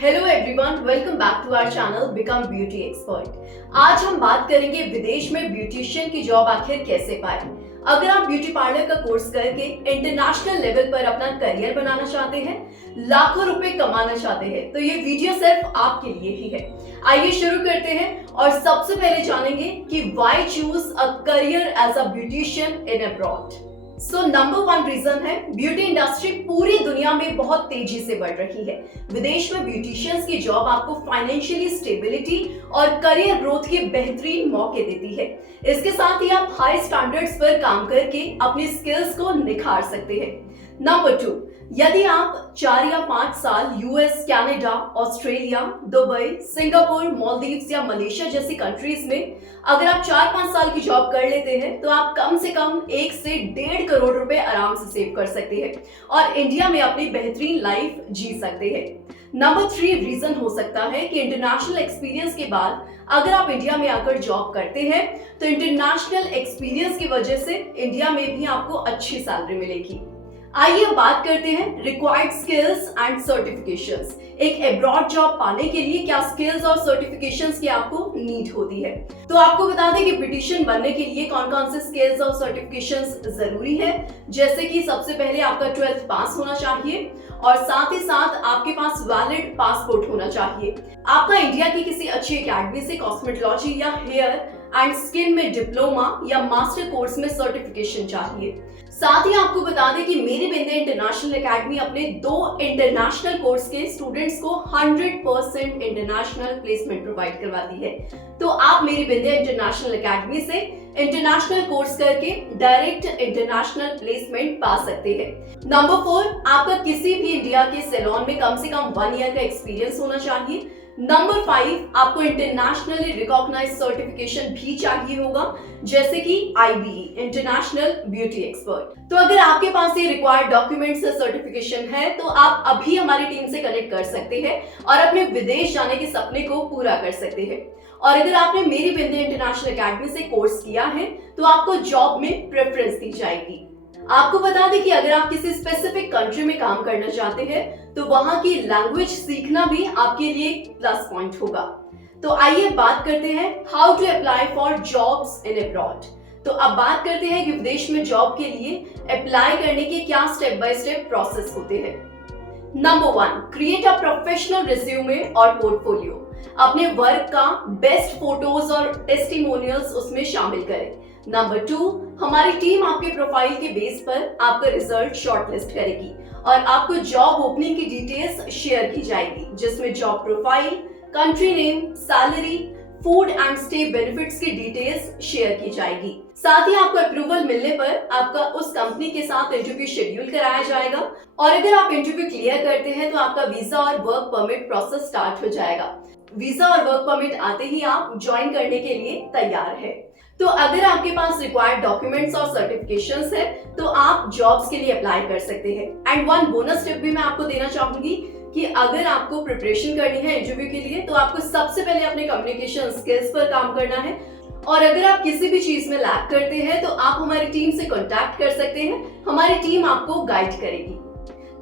Hello everyone, welcome back to our channel become beauty expert. आज हम बात करेंगे विदेश में ब्यूटिशियन की जॉब आखिर कैसे पाए। अगर आप ब्यूटी पार्लर का कोर्स करके इंटरनेशनल लेवल पर अपना करियर बनाना चाहते हैं, लाखों रुपए कमाना चाहते हैं, तो ये वीडियो सिर्फ आपके लिए ही है। आइए शुरू करते हैं और सबसे पहले जानेंगे कि why choose a career as a beautician in abroad. नंबर 1 रीजन है, ब्यूटी इंडस्ट्री पूरी दुनिया में बहुत तेजी से बढ़ रही है। विदेश में ब्यूटिशियंस की जॉब आपको फाइनेंशियली स्टेबिलिटी और करियर ग्रोथ के बेहतरीन मौके देती है। इसके साथ ही आप हाई स्टैंडर्ड्स पर काम करके अपनी स्किल्स को निखार सकते हैं। नंबर 2, यदि आप 4 या 5 साल US, Canada, Australia, Dubai, Singapore, Maldives या मलेशिया जैसी कंट्रीज में अगर आप 4-5 साल की जॉब कर लेते हैं, तो आप कम से कम 1 से 1.5 करोड़ रुपए आराम से सेव कर सकते हैं और इंडिया में अपनी बेहतरीन लाइफ जी सकते हैं। नंबर 3 रीजन हो सकता है कि इंटरनेशनल एक्सपीरियंस के बाद अगर आप इंडिया में आकर जॉब करते हैं, तो इंटरनेशनल एक्सपीरियंस की वजह से इंडिया में भी आपको अच्छी सैलरी मिलेगी। आइए बात करते हैं रिक्वायर्ड स्किल्स एंड सर्टिफिकेशंस। एक अब्रॉड जॉब पाने के लिए क्या स्किल्स और सर्टिफिकेशंस की आपको नीड होती है। तो आपको बता दें कि ब्यूटिशियन बनने के लिए कौन कौन से स्किल्स और सर्टिफिकेशंस जरूरी है। जैसे कि सबसे पहले आपका 12th पास होना चाहिए और साथ ही साथ आपके पास वैलिड पासपोर्ट होना चाहिए। आपका इंडिया की किसी अच्छी एकेडमी से कॉस्मेटोलॉजी या हेयर एंड स्किन में डिप्लोमा या मास्टर कोर्स में सर्टिफिकेशन चाहिए। साथ ही आपको बता दें कि मेरी बिंदे इंटरनेशनल एकेडमी अपने 2 इंटरनेशनल कोर्स के स्टूडेंट्स को 100% इंटरनेशनल प्लेसमेंट प्रोवाइड करवाती है। तो आप मेरी बिंदे इंटरनेशनल एकेडमी से इंटरनेशनल कोर्स करके डायरेक्ट इंटरनेशनल प्लेसमेंट पा सकते हैं। नंबर 4, आपका किसी भी इंडिया के सैलून में कम से कम 1 ईयर का एक्सपीरियंस होना चाहिए। नंबर 5, आपको इंटरनेशनली रिकॉग्नाइज्ड सर्टिफिकेशन भी चाहिए होगा, जैसे कि IBE इंटरनेशनल ब्यूटी एक्सपर्ट। तो अगर आपके पास ये रिक्वायर्ड डॉक्यूमेंट्स या सर्टिफिकेशन है, तो आप अभी हमारी टीम से कनेक्ट कर सकते हैं और अपने विदेश जाने के सपने को पूरा कर सकते हैं। और अगर आपने मेरी बिंदे इंटरनेशनल एकेडमी से कोर्स किया है, तो आपको जॉब में प्रेफरेंस दी जाएगी। आपको बता दें कि अगर आप किसी स्पेसिफिक कंट्री में काम करना चाहते हैं, तो वहां की लैंग्वेज सीखना भी आपके लिए प्लस पॉइंट होगा। तो आइए बात करते हैं how to apply for jobs in abroad. तो अब बात करते हैं कि विदेश में जॉब के लिए अप्लाई करने के क्या स्टेप बाय स्टेप प्रोसेस होते हैं। Number 1, create a professional resume और पोर्टफोलियो। अपने वर्क का बेस्ट फोटोज और टेस्टिमोनियल्स उसमें शामिल करें। नंबर 2, हमारी टीम आपके प्रोफाइल के बेस पर आपका रिजल्ट शॉर्टलिस्ट करेगी और आपको जॉब ओपनिंग की डिटेल्स शेयर की जाएगी, जिसमें job profile, country name, salary, food and stay benefits की डिटेल्स शेयर की जाएगी। साथ ही आपको अप्रूवल मिलने पर आपका उस कंपनी के साथ इंटरव्यू शेड्यूल कराया जाएगा और अगर आप इंटरव्यू क्लियर करते हैं, तो आपका वीजा और वर्क परमिट प्रोसेस स्टार्ट हो जाएगा। वीजा और वर्क परमिट आते ही आप ज्वाइन करने के लिए तैयार है। तो अगर आपके पास रिक्वायर्ड डॉक्यूमेंट्स और सर्टिफिकेशंस है, तो आप जॉब्स के लिए अप्लाई कर सकते हैं। एंड 1 बोनस टिप भी मैं आपको देना चाहूंगी कि अगर आपको प्रिपरेशन करनी है इंटरव्यू के लिए, तो आपको सबसे पहले अपने कम्युनिकेशन स्किल्स पर काम करना है और अगर आप किसी भी चीज में लैक करते हैं, तो आप हमारी टीम से कॉन्टैक्ट कर सकते हैं। हमारी टीम आपको गाइड करेगी।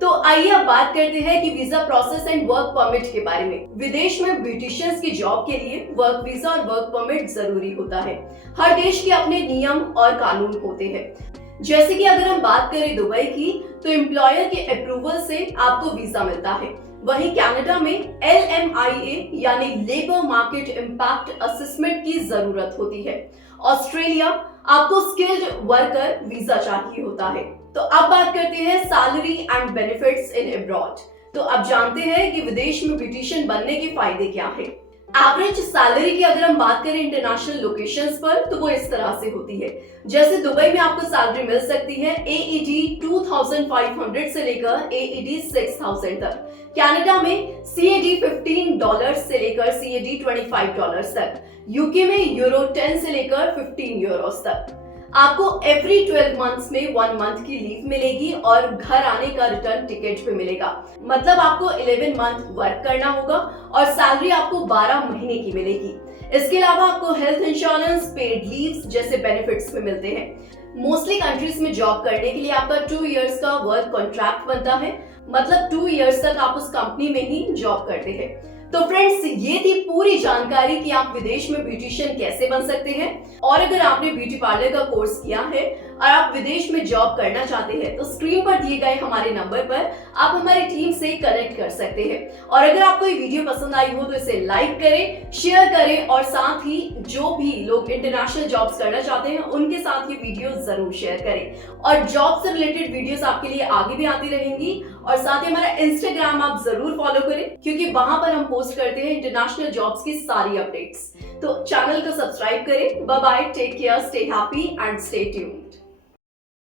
तो आइए अब बात करते हैं कि visa process and work permit के बारे में। विदेश में ब्यूटिशियंस की जॉब के लिए वर्क वीजा और वर्क परमिट जरूरी होता है। हर देश के अपने नियम और कानून होते हैं। जैसे कि अगर हम बात करें दुबई की, तो एम्प्लॉयर के अप्रूवल से आपको वीजा मिलता है। वहीं कनाडा में LMIA यानी लेबर मार्केट इम्पैक्ट असेसमेंट की जरूरत होती है। ऑस्ट्रेलिया, आपको स्किल्ड वर्कर वीजा चाहिए होता है। तो अब बात करते हैं salary and benefits in abroad. तो अब जानते हैं कि विदेश में ब्यूटिशियन बनने के फायदे क्या है। एवरेज सैलरी की अगर हम बात करें इंटरनेशनल लोकेशंस पर, तो वो इस तरह से होती है। जैसे दुबई में आपको सैलरी मिल सकती है AED 2500 से लेकर AED 6000 तक। कनाडा में CAD $15 से लेकर CAD $25 तक। यूके में यूरो 10 से लेकर 15 यूरोस तक। आपको एवरी 12 मंथ्स में 1 मंथ की लीव मिलेगी और घर आने का रिटर्न टिकट भी मिलेगा। मतलब आपको 11 मंथ वर्क करना होगा और सैलरी आपको 12 महीने की मिलेगी। इसके अलावा आपको हेल्थ इंश्योरेंस, पेड लीव्स जैसे बेनिफिट्स भी मिलते हैं। मोस्टली कंट्रीज में जॉब करने के लिए आपका 2 इयर्स का वर्क कॉन्ट्रैक्ट बनता है, मतलब 2 इयर्स तक आप उस कंपनी में ही जॉब करते हैं। तो फ्रेंड्स, ये थी पूरी जानकारी कि आप विदेश में ब्यूटिशियन कैसे बन सकते हैं। और अगर आपने ब्यूटी पार्लर का कोर्स किया है और आप विदेश में जॉब करना चाहते हैं तो स्क्रीन पर दिए गए हमारे नंबर पर आप हमारी टीम से कनेक्ट कर सकते हैं। और अगर आपको ये वीडियो पसंद आई हो तो इसे लाइक करें, शेयर करें और साथ ही जो भी लोग इंटरनेशनल जॉब्स करना चाहते हैं उनके साथ ये वीडियो जरूर शेयर करें। और जॉब से रिलेटेड वीडियोस आपके लिए आगे भी आती रहेंगी। और साथ ही हमारा इंस्टाग्राम आप जरूर फॉलो करें, क्योंकि वहां पर हम पोस्ट करते हैं इंटरनेशनल जॉब्स की सारी अपडेट्स। तो चैनल को सब्सक्राइब करें। Bye bye, take care, stay happy and stay tuned.